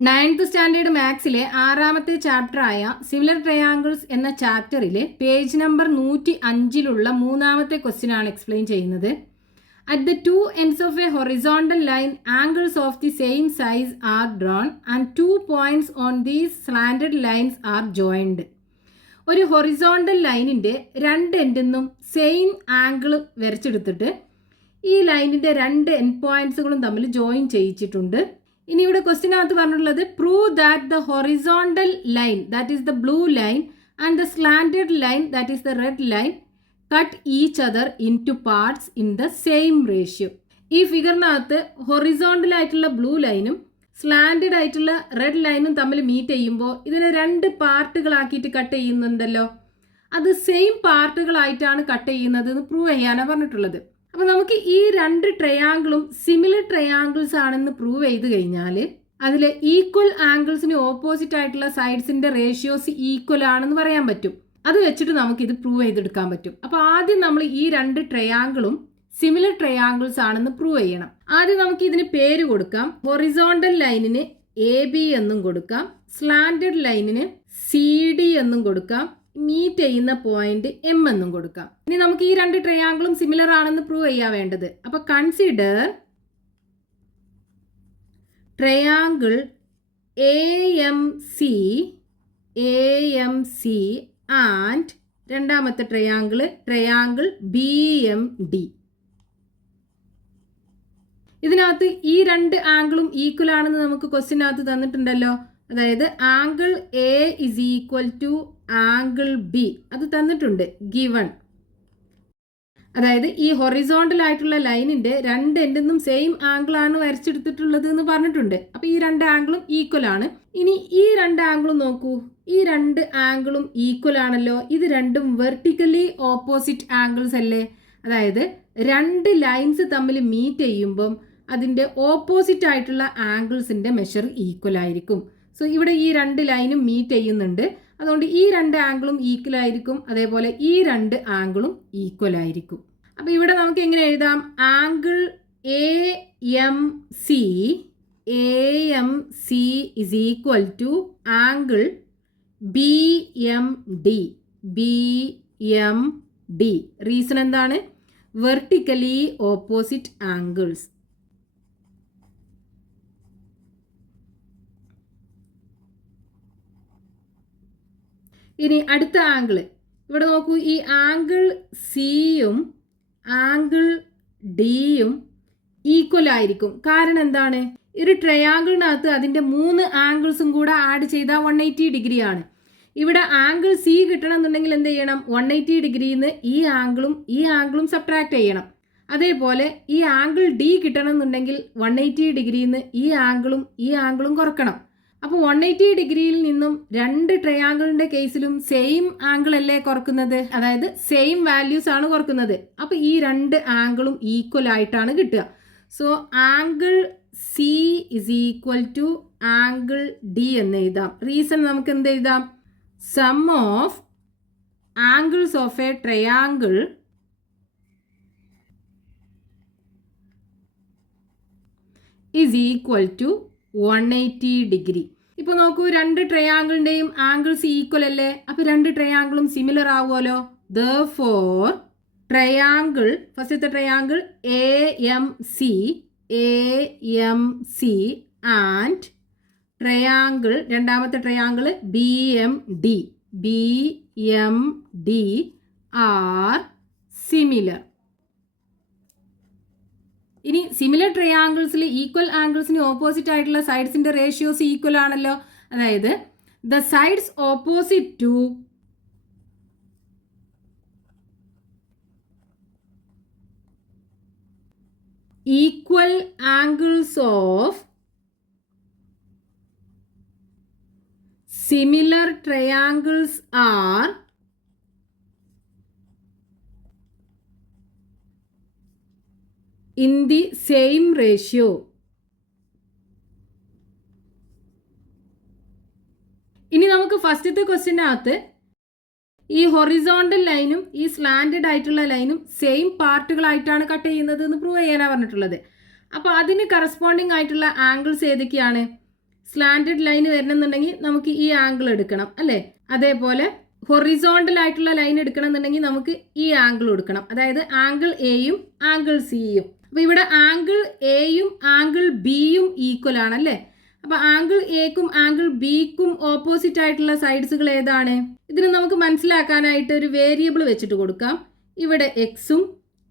9th standard മാത്സിലെ 6ാമത്തെ ചാപ്റ്ററായ similar triangles എന്ന ചാപ്റ്ററിലെ page number 105 മൂന്നാമത്തെ question ആണ് എക്സ്പ്ലെയിൻ ചെയ്യുന്നത്. At the two ends of a horizontal line, angles of the same size are drawn and 2 points on these slanted lines are joined. ഒരു horizontal ലൈനിൻ്റെ രണ്ട് എൻഡിന്നും same angle വരച്ചെടുത്തിട്ട് ഈ ലൈനിൻ്റെ രണ്ട് എൻഡ് പോയിന്റ്സുകളും തമ്മിൽ ജോയിൻ ചെയ്യിച്ചിട്ടുണ്ട്. ഇനി ഇവിടെ ക്വസ്റ്റ്യനകത്ത് പറഞ്ഞിട്ടുള്ളത് prove that the horizontal line that is the blue line and the slanted line that is the red line cut each other in two parts in the same ratio. ഈ ഫിഗറിനകത്ത് horizontal ആയിട്ടുള്ള blue ലൈനും slanted ആയിട്ടുള്ള red ലൈനും തമ്മിൽ meet ചെയ്യുമ്പോൾ ഇതിനെ രണ്ട് പാർട്ടുകളാക്കിയിട്ട് cut ചെയ്യുന്നുണ്ടല്ലോ, അത് സെയിം പാർട്ടുകളായിട്ടാണ് കട്ട് ചെയ്യുന്നത് എന്ന് പ്രൂവ് ചെയ്യാനാണ് പറഞ്ഞിട്ടുള്ളത്. അപ്പോൾ നമുക്ക് ഈ രണ്ട് ട്രയാങ്കിളും സിമിലർ ട്രയാങ്കിൾസ് ആണെന്ന് പ്രൂവ് ചെയ്ത് കഴിഞ്ഞാൽ അതിൽ ഈക്വൽ ആംഗിൾസിന് ഓപ്പോസിറ്റ് ആയിട്ടുള്ള സൈഡ്സിൻ്റെ റേഷ്യോസ് ഈക്വൽ ആണെന്ന് പറയാൻ പറ്റും. അത് വെച്ചിട്ട് നമുക്കിത് പ്രൂവ് ചെയ്തെടുക്കാൻ പറ്റും. അപ്പോൾ ആദ്യം നമ്മൾ ഈ രണ്ട് ട്രയാങ്കിളും സിമിലർ ട്രയാങ്കിൾസ് ആണെന്ന് പ്രൂവ് ചെയ്യണം. ആദ്യം നമുക്ക് ഇതിന് പേര് കൊടുക്കാം. ഹൊറിസോണ്ടൽ ലൈനിന് AB എന്നും കൊടുക്കാം, സ്ലാൻഡഡ് ലൈനിന് CD എന്നും കൊടുക്കാം, മീറ്റ് ചെയ്യുന്ന പോയിന്റ് M എന്നും കൊടുക്കാം. ഇനി നമുക്ക് ഈ രണ്ട് ട്രയാങ്കിളും സിമിലർ ആണെന്ന് പ്രൂവ് ചെയ്യാൻ വേണ്ടത്. അപ്പോൾ കൺസിഡർ ട്രയാങ്കിൾ AMC ആൻഡ് രണ്ടാമത്തെ ട്രയാങ്കിൾ BMD. ഇതിനകത്ത് ഈ രണ്ട് ആംഗിളും ഈക്വൽ ആണെന്ന് നമുക്ക് ക്വസ്റ്റ്യനകത്ത് തന്നിട്ടുണ്ടല്ലോ. അതായത് angle A is equal to angle B അത് തന്നിട്ടുണ്ട് ഗിവൺ. അതായത് ഈ ഹൊറിസോണ്ടൽ ആയിട്ടുള്ള ലൈനിന്റെ രണ്ട് എൻഡിന്നും സെയിം ആംഗിൾ ആണ് വരച്ചെടുത്തിട്ടുള്ളത് എന്ന് പറഞ്ഞിട്ടുണ്ട്. അപ്പോൾ ഈ രണ്ട് ആംഗിളും ഈക്വൽ ആണ്. ഇനി ഈ രണ്ട് ആംഗിളും നോക്കൂ, ഈ രണ്ട് ആംഗിളും ഈക്വൽ ആണല്ലോ. ഇത് രണ്ടും വെർട്ടിക്കലി ഓപ്പോസിറ്റ് ആംഗിൾസ് അല്ലേ. അതായത് രണ്ട് ലൈൻസ് തമ്മിൽ മീറ്റ് ചെയ്യുമ്പം അതിൻ്റെ ഓപ്പോസിറ്റ് ആയിട്ടുള്ള ആംഗിൾസിൻ്റെ മെഷർ ഈക്വൽ ആയിരിക്കും. സോ ഇവിടെ ഈ രണ്ട് ലൈനും മീറ്റ് ചെയ്യുന്നുണ്ട്, അതുകൊണ്ട് ഈ രണ്ട് ആംഗിളും ഈക്വൽ ആയിരിക്കും. അതേപോലെ ഈ രണ്ട് ആംഗിളും ഈക്വൽ ആയിരിക്കും. അപ്പോൾ ഇവിടെ നമുക്ക് എങ്ങനെ എഴുതാം? Angle AMC is equal to angle BMD. Reason എന്താണ്? Vertically opposite angles. ഇനി അടുത്ത ആംഗിൾ ഇവിടെ നോക്കൂ. ഈ ആംഗിൾ സിയും ആംഗിൾ ഡിയും ഈക്വൽ ആയിരിക്കും. കാരണം എന്താണ്? ഒരു ട്രയാങ്കിളിനകത്ത് അതിൻ്റെ 3 ആംഗിൾസും കൂടെ ആഡ് ചെയ്താൽ 180 ഡിഗ്രി ആണ്. ഇവിടെ ആംഗിൾ സി കിട്ടണമെന്നുണ്ടെങ്കിൽ എന്ത് ചെയ്യണം? 180 ഡിഗ്രിയിൽ നിന്ന് ഈ ആംഗിളും സബ്ട്രാക്ട് ചെയ്യണം. അതേപോലെ ഈ ആംഗിൾ ഡി കിട്ടണമെന്നുണ്ടെങ്കിൽ 180 ഡിഗ്രിയിൽ നിന്ന് ഈ ആംഗിളും കുറക്കണം. അപ്പോൾ 180 ഡിഗ്രിയിൽ നിന്നും രണ്ട് ട്രയാങ്കിളിൻ്റെ കേസിലും സെയിം ആംഗിൾ അല്ലേ കുറക്കുന്നത്, അതായത് സെയിം വാല്യൂസ് ആണ് കുറക്കുന്നത്. അപ്പോൾ ഈ രണ്ട് ആംഗിളും ഈക്വൽ ആയിട്ടാണ് കിട്ടുക. So angle C is equal to angle D എന്ന് എഴുതാം. റീസൺ നമുക്ക് എന്ത് എഴുതാം? Sum of angles of a triangle is equal to 180 degree. ഇപ്പോൾ നോക്കൂ, രണ്ട് ട്രയാങ്കിളിൻ്റെയും ആംഗിൾസ് ഈക്വൽ അല്ലേ. അപ്പോൾ രണ്ട് ട്രയാങ്കിളും സിമിലർ ആവുമല്ലോ. ദെർഫോർ ട്രയാങ്കിൾ, ഫസ്റ്റത്തെ ട്രയാങ്കിൾ AMC ആൻഡ് ട്രയാങ്കിൾ, രണ്ടാമത്തെ ട്രയാങ്കിൾ BMD ആർ സിമിലർ. ഇനി സിമിലർ ട്രയാങ്കിൾസിൽ ഈക്വൽ ആംഗിൾസിന് ഓപ്പോസിറ്റ് ആയിട്ടുള്ള സൈഡ്സിൻ്റെ റേഷ്യോസ് ഈക്വൽ ആണല്ലോ. അതായത് the sides opposite to equal angles of similar triangles R in the same ratio. ഇനി നമുക്ക് ഫസ്റ്റത്തെ ക്വസ്റ്റ്യനകത്ത് ഈ ഹൊറിസോണ്ടൽ ലൈനും ഈ സ്ലാൻഡഡ് ആയിട്ടുള്ള ലൈനും സെയിം പാർട്ടുകളായിട്ടാണ് കട്ട് ചെയ്യുന്നത് എന്ന് പ്രൂവ് ചെയ്യാനാണ് പറഞ്ഞിട്ടുള്ളത്. അപ്പോൾ അതിന് കറസ്പോണ്ടിങ് ആയിട്ടുള്ള ആംഗിൾസ് ഏതൊക്കെയാണ്? സ്ലാൻഡഡ് ലൈൻ വരണമെന്നുണ്ടെങ്കിൽ നമുക്ക് ഈ ആംഗിൾ എടുക്കണം അല്ലേ. അതേപോലെ ഹൊറിസോണ്ടൽ ആയിട്ടുള്ള ലൈൻ എടുക്കണം എന്നുണ്ടെങ്കിൽ നമുക്ക് ഈ ആംഗിൾ എടുക്കണം, അതായത് ആംഗിൾ എയും ആംഗിൾ സിയും. അപ്പോൾ ഇവിടെ ആംഗിൾ എയും ആംഗിൾ ബിയും ഈക്വൽ ആണല്ലേ. അപ്പോൾ ആംഗിൾ എക്കും ആംഗിൾ ബിക്കും ഓപ്പോസിറ്റ് ആയിട്ടുള്ള സൈഡ്സുകൾ ഏതാണ്? ഇതിന് നമുക്ക് മനസ്സിലാക്കാനായിട്ട് ഒരു വേരിയബിൾ വെച്ചിട്ട് കൊടുക്കാം. ഇവിടെ എക്സും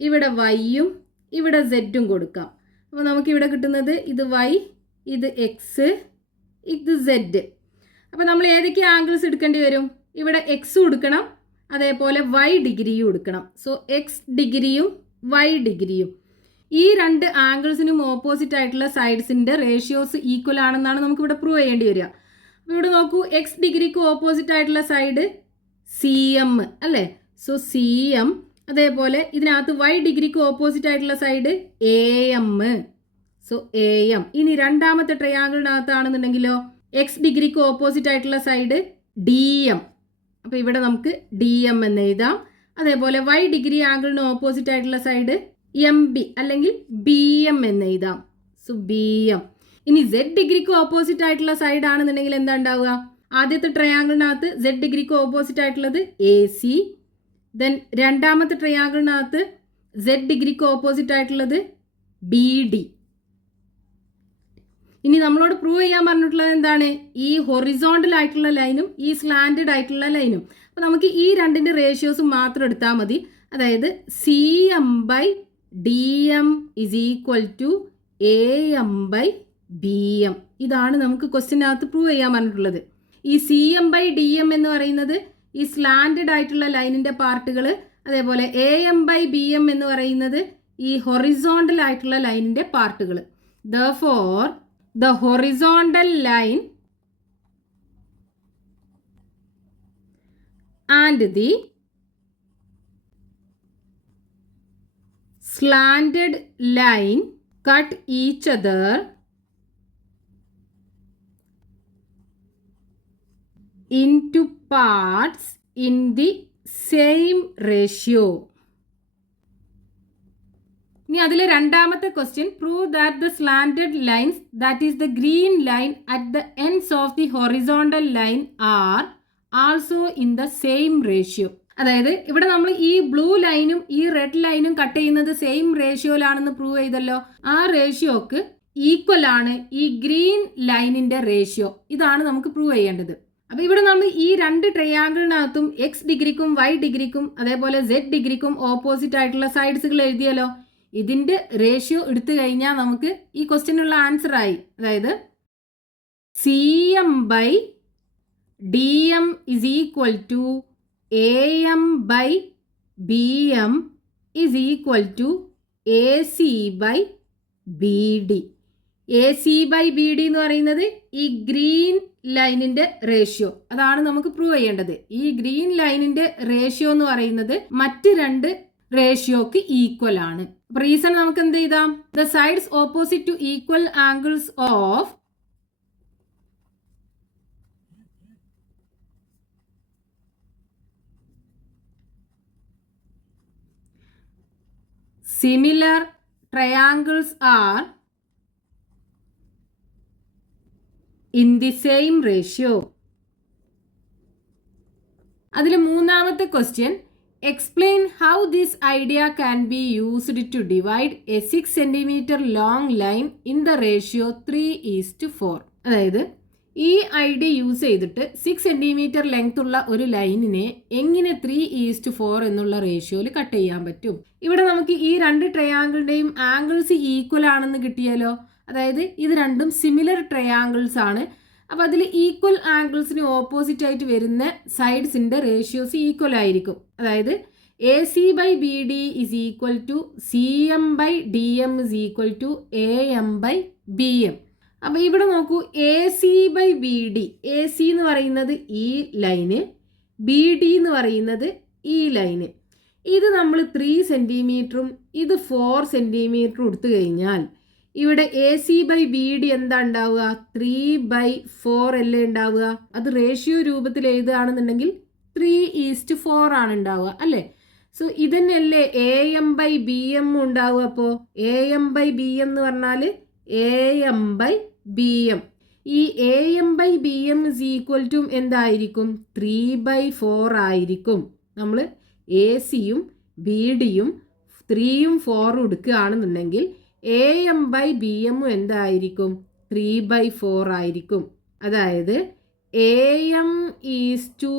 ഇവിടെ വൈയും ഇവിടെ സെഡും കൊടുക്കാം. അപ്പോൾ നമുക്കിവിടെ കിട്ടുന്നത് ഇത് വൈ, ഇത് എക്സ്, ഇത് സെഡ്. അപ്പോൾ നമ്മൾ ഏതൊക്കെ ആംഗിൾസ് എടുക്കേണ്ടി വരും? ഇവിടെ എക്സും എടുക്കണം, അതേപോലെ വൈ ഡിഗ്രിയും എടുക്കണം. സോ എക്സ് ഡിഗ്രിയും വൈ ഡിഗ്രിയും. ഈ രണ്ട് ആംഗിൾസിനും ഓപ്പോസിറ്റ് ആയിട്ടുള്ള സൈഡ്സിൻ്റെ റേഷ്യോസ് ഈക്വൽ ആണെന്നാണ് നമുക്കിവിടെ പ്രൂവ് ചെയ്യേണ്ടി വരിക. അപ്പോൾ ഇവിടെ നോക്കൂ, എക്സ് ഡിഗ്രിക്ക് ഓപ്പോസിറ്റ് ആയിട്ടുള്ള സൈഡ് സി എം അല്ലേ. So C M. അതേപോലെ ഇതിനകത്ത് വൈ ഡിഗ്രിക്ക് ഓപ്പോസിറ്റ് ആയിട്ടുള്ള side A M. So A M. ഇനി രണ്ടാമത്തെ ട്രയാങ്കിളിനകത്താണെന്നുണ്ടെങ്കിലോ എക്സ് ഡിഗ്രിക്ക് ഓപ്പോസിറ്റ് ആയിട്ടുള്ള സൈഡ് ഡി എം. അപ്പോൾ ഇവിടെ നമുക്ക് ഡി എം എന്ന് എഴുതാം. അതേപോലെ വൈ ഡിഗ്രി ആംഗിളിന് ഓപ്പോസിറ്റ് ആയിട്ടുള്ള സൈഡ് എം ബി അല്ലെങ്കിൽ ബി എം എന്ന് എഴുതാം. So B M. ഇനി സെഡ് ഡിഗ്രിക്ക് ഓപ്പോസിറ്റ് ആയിട്ടുള്ള സൈഡ് ആണെന്നുണ്ടെങ്കിൽ എന്താ ഉണ്ടാവുക? ആദ്യത്തെ ട്രയാങ്കിളിനകത്ത് സെഡ് ഡിഗ്രിക്ക് ഓപ്പോസിറ്റ് ആയിട്ടുള്ളത് എ സി. ദെൻ രണ്ടാമത്തെ ട്രയാങ്കിളിനകത്ത് സെഡ് ഡിഗ്രിക്ക് ഓപ്പോസിറ്റ് ആയിട്ടുള്ളത് ബി ഡി. ഇനി നമ്മളോട് പ്രൂവ് ചെയ്യാൻ പറഞ്ഞിട്ടുള്ളത് എന്താണ്? ഈ ഹൊറിസോണ്ടൽ ആയിട്ടുള്ള ലൈനും ഈ സ്ലാൻഡഡ് ആയിട്ടുള്ള ലൈനും. അപ്പോൾ നമുക്ക് ഈ രണ്ടിൻ്റെ റേഷ്യോസ് മാത്രം എടുത്താൽ മതി. അതായത് C M by D M is equal to A M by B M. ഇതാണ് നമുക്ക് ക്വസ്റ്റ്യനകത്ത് പ്രൂവ് ചെയ്യാൻ പറഞ്ഞിട്ടുള്ളത്. ഈ C M by D M എന്ന് പറയുന്നത് ഈ സ്ലാൻഡഡ് ആയിട്ടുള്ള ലൈനിൻ്റെ പാർട്ടുകൾ, അതേപോലെ A M by B M എന്ന് പറയുന്നത് ഈ ഹൊറിസോണ്ടൽ ആയിട്ടുള്ള ലൈനിൻ്റെ പാർട്ടുകൾ. Therefore, the horizontal line and the slanted line cut each other into parts in the same ratio. ഇനി അതിലെ രണ്ടാമത്തെ question, prove that the slanted lines that is the green line at the ends of the horizontal line are also in the same ratio. അതായത് ഇവിടെ നമ്മൾ ഈ blue ലൈനും ഈ red ലൈനും കട്ട് ചെയ്യുന്നത് സെയിം റേഷ്യോയിലാണെന്ന് പ്രൂവ് ചെയ്തല്ലോ. ആ റേഷ്യോക്ക് ഈക്വൽ ആണ് ഈ ഗ്രീൻ ലൈനിന്റെ റേഷ്യോ. ഇതാണ് നമുക്ക് പ്രൂവ് ചെയ്യേണ്ടത്. അപ്പോൾ ഇവിടെ നമ്മൾ ഈ രണ്ട് ട്രയാങ്കിളിനകത്തും എക്സ് ഡിഗ്രിക്കും വൈ ഡിഗ്രിക്കും അതേപോലെ സെഡ് ഡിഗ്രിക്കും ഓപ്പോസിറ്റ് ആയിട്ടുള്ള സൈഡ്സുകൾ എഴുതിയല്ലോ. ഇതിൻ്റെ റേഷ്യോ എടുത്തു കഴിഞ്ഞാൽ നമുക്ക് ഈ ക്വസ്റ്റ്യനുള്ള ആൻസർ ആയി. അതായത് C M by D M is equal to A M by B M is equal to A C by B D. A C by B D എന്ന് പറയുന്നത് ഈ ഗ്രീൻ ലൈനിന്റെ റേഷ്യോ. അതാണ് നമുക്ക് പ്രൂവ് ചെയ്യേണ്ടത്. ഈ ഗ്രീൻ ലൈനിന്റെ റേഷ്യോ എന്ന് പറയുന്നത് മറ്റ് രണ്ട് റേഷ്യോക്ക് ഈക്വൽ ആണ്. റീസൺ നമുക്ക് എന്ത് ചെയ്താം? The sides opposite to equal angles of similar triangles are in the same ratio. അതിൽ മൂന്നാമത്തെ question, explain how this idea can be used to divide a 6 cm long line in the ratio 3:4. അതായത് ഈ idea use ചെയ്തിട്ട് 6 cm length ഉള്ള ഒരു ലൈനിനെ എങ്ങനെ 3:4 എന്നുള്ള റേഷ്യോയിൽ കട്ട് ചെയ്യാൻ പറ്റും? ഇവിടെ നമുക്ക് ഈ രണ്ട് ട്രയാങ്കിളിൻ്റെയും ആംഗിൾസ് ഈക്വൽ ആണെന്ന് കിട്ടിയാലോ. അതായത് ഇത് രണ്ടും സിമിലർ ട്രയാങ്കിൾസ് ആണ്. അപ്പോൾ അതിൽ ഈക്വൽ ആംഗിൾസിന് ഓപ്പോസിറ്റ് ആയിട്ട് വരുന്ന സൈഡ്സിൻ്റെ റേഷ്യോസ് ഈക്വൽ ആയിരിക്കും. അതായത് A C by B D is equal to C M by D M is equal to A M by B M. അപ്പോൾ ഇവിടെ നോക്കൂ, A C by B D, A C എന്ന് പറയുന്നത് ഈ ലൈന്, ബി ഡി എന്ന് പറയുന്നത് ഈ line. ഇത് നമ്മൾ 3 സെൻറ്റിമീറ്ററും ഇത് 4 സെൻറ്റിമീറ്ററും എടുത്തു കഴിഞ്ഞാൽ ഇവിടെ A C by B D എന്താ ഉണ്ടാവുക? 3/4 അല്ലേ ഉണ്ടാവുക. അത് റേഷ്യോ രൂപത്തിൽ എഴുതുകയാണെന്നുണ്ടെങ്കിൽ 3:4 ആണ് ഉണ്ടാവുക അല്ലേ. സോ ഇതന്നെയല്ലേ A M by B M ഉണ്ടാവുക. അപ്പോൾ A M by B M എന്ന് പറഞ്ഞാൽ A M by B M. ഈ A M by B M is equal to എന്തായിരിക്കും? 3/4 ആയിരിക്കും. നമ്മൾ എ സിയും ബി ഡിയും 3ഉം 4ഉം എടുക്കുകയാണെന്നുണ്ടെങ്കിൽ എ എം ബൈ ബി എമ്മും എന്തായിരിക്കും? 3/4 ആയിരിക്കും. അതായത് A M is to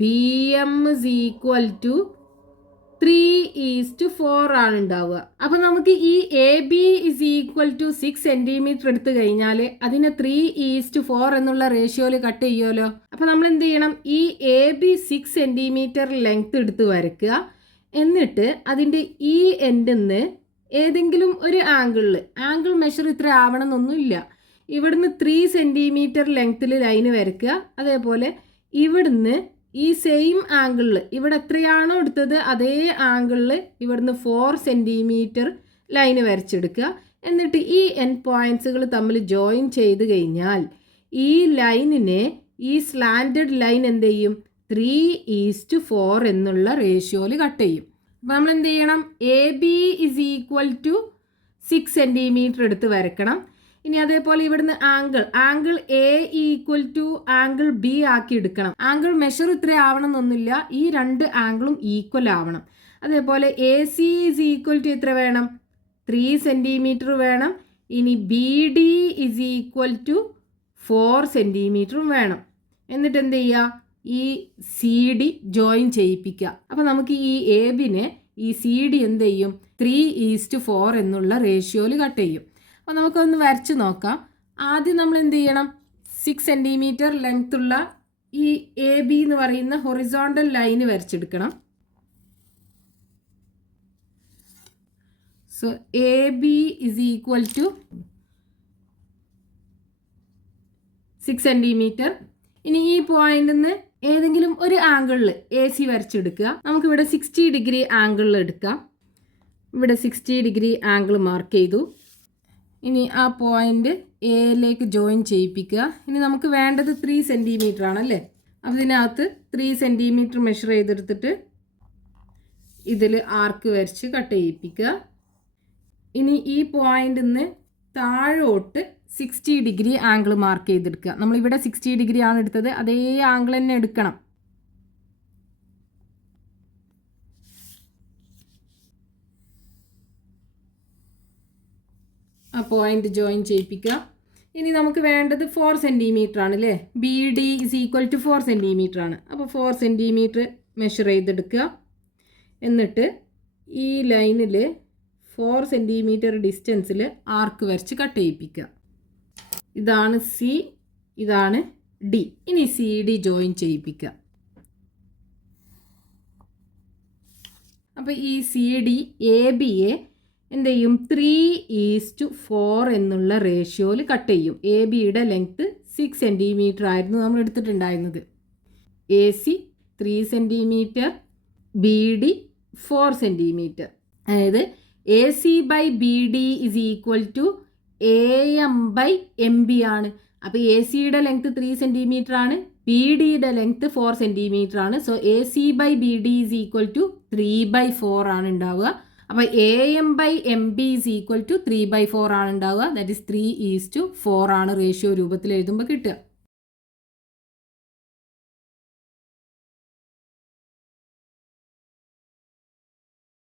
B M is equal to 3:4 ആണ് ഉണ്ടാവുക. അപ്പൊ നമുക്ക് ഈ A B is equal to 6 centimetre എടുത്തു കഴിഞ്ഞാൽ അതിനെ 3:4 എന്നുള്ള റേഷ്യോയിൽ കട്ട് ചെയ്യുമല്ലോ. അപ്പൊ നമ്മൾ എന്ത് ചെയ്യണം? ഈ എ ബി 6 സെന്റിമീറ്റർ ലെങ്ത് എടുത്ത് വരയ്ക്കുക. എന്നിട്ട് അതിൻ്റെ ഈ എൻഡിൽ നിന്ന് ഏതെങ്കിലും ഒരു ആംഗിൾ മെഷർ ഇത്ര ആവണമെന്നൊന്നുമില്ല. ഇവിടുന്ന് 3 സെന്റിമീറ്റർ ലെങ്ത്തിൽ ലൈന് വരയ്ക്കുക. അതേപോലെ ഇവിടുന്ന് ഈ സെയിം ആംഗിളിൽ ഇവിടെ എത്രയാണോ എടുത്തത് അതേ ആംഗിളിൽ ഇവിടുന്ന് 4 സെന്റിമീറ്റർ ലൈന് വരച്ചെടുക്കുക. എന്നിട്ട് ഈ എൻഡ് പോയിന്റ്സുകൾ തമ്മിൽ ജോയിൻ ചെയ്ത് കഴിഞ്ഞാൽ ഈ ലൈനിനെ ഈ സ്ലാൻഡഡ് ലൈൻ എന്ത് ചെയ്യും? 3:4 എന്നുള്ള റേഷ്യോയിൽ കട്ട് ചെയ്യും. അപ്പം നമ്മൾ എന്ത് ചെയ്യണം? A B is equal to 6 centimetre എടുത്ത് വരക്കണം. ഇനി അതേപോലെ ഇവിടുന്ന് angle A equal to angle B ആക്കി എടുക്കണം. ആംഗിൾ മെഷർ ഇത്ര ആവണം എന്നൊന്നുമില്ല, ഈ രണ്ട് ആംഗിളും ഈക്വൽ ആവണം. അതേപോലെ A C is equal to എത്ര വേണം? 3 സെന്റിമീറ്റർ വേണം. ഇനി B D is equal to 4 സെന്റിമീറ്ററും വേണം. എന്നിട്ട് എന്ത് ചെയ്യുക? ഈ സി ഡി ജോയിൻ ചെയ്യിപ്പിക്കുക. അപ്പം നമുക്ക് ഈ എ ബിനെ ഈ സി ഡി എന്ത് ചെയ്യും? 3:4 എന്നുള്ള റേഷ്യോയിൽ കട്ട് ചെയ്യും. അപ്പോൾ നമുക്കൊന്ന് വരച്ച് നോക്കാം. ആദ്യം നമ്മൾ എന്ത് ചെയ്യണം? 6 സെന്റിമീറ്റർ ലെങ്ത് ഉള്ള ഈ എ ബി എന്ന് പറയുന്ന ഹൊറിസോണ്ടൽ ലൈന് വരച്ചെടുക്കണം. So A B is equal to 6 centimetre. ഇനി ഈ പോയിന്റിൽ നിന്ന് ഏതെങ്കിലും ഒരു ആംഗിളിൽ എ സി വരച്ചെടുക്കുക. നമുക്കിവിടെ 60 ഡിഗ്രി ആംഗിളിൽ എടുക്കാം. ഇവിടെ 60 ഡിഗ്രി ആംഗിൾ മാർക്ക് ചെയ്തു. ഇനി ആ പോയിന്റ് എയിലേക്ക് ജോയിൻ ചെയ്യിപ്പിക്കുക. ഇനി നമുക്ക് വേണ്ടത് 3 സെന്റിമീറ്റർ ആണല്ലേ. അപ്പം ഇതിനകത്ത് 3 സെന്റിമീറ്റർ മെഷർ ചെയ്തെടുത്തിട്ട് ഇതിൽ ആർക്ക് വരച്ച് കട്ട് ചെയ്യിപ്പിക്കുക. ഇനി ഈ പോയിന്റിൽ നിന്ന് താഴോട്ട് 60 ഡിഗ്രി ആംഗിൾ മാർക്ക് ചെയ്തെടുക്കുക. നമ്മളിവിടെ 60 ഡിഗ്രി ആണ് എടുത്തത്, അതേ ആംഗിൾ തന്നെ എടുക്കണം. ആ പോയിന്റ് ജോയിൻ ചെയ്യിപ്പിക്കുക. ഇനി നമുക്ക് വേണ്ടത് 4 സെന്റിമീറ്റർ ആണ് അല്ലേ. B D is equal to 4 centimetre ആണ്. അപ്പോൾ 4 സെന്റിമീറ്റർ മെഷർ ചെയ്തെടുക്കുക. എന്നിട്ട് ഈ ലൈനിൽ 4 സെന്റിമീറ്റർ ഡിസ്റ്റൻസിൽ ആർക്ക് വരച്ച് കട്ട് ചെയ്യിപ്പിക്കുക. ഇതാണ് സി, ഇതാണ് ഡി. ഇനി സി ഡി ജോയിൻ ചെയ്യിപ്പിക്കുക. അപ്പോൾ ഈ സി ഡി എ ബിയെ എന്ത് ചെയ്യും? 3:4 എന്നുള്ള റേഷ്യോയിൽ കട്ട് ചെയ്യും. എ ബിയുടെ ലെങ്ത്ത് 6 സെന്റിമീറ്റർ ആയിരുന്നു നമ്മൾ എടുത്തിട്ടുണ്ടായിരുന്നത്. A C 3 centimetre, B D 4 centimetre. അതായത് A C by B D is equal to A M by M B ആണ്. അപ്പോൾ എ സിയുടെ ലെങ്ത്ത് 3 സെന്റിമീറ്റർ ആണ്, ബി ഡിയുടെ ലെങ്ത്ത് 4 സെന്റിമീറ്റർ ആണ്. So A C by B D is equal to 3/4 ആണ് ഉണ്ടാവുക. അപ്പോൾ A M by M B is equal to 3/4 ആണ് ഉണ്ടാവുക. ദാറ്റ് ഈസ് 3:4 ആണ് റേഷ്യോ രൂപത്തിൽ എഴുതുമ്പോൾ കിട്ടുക.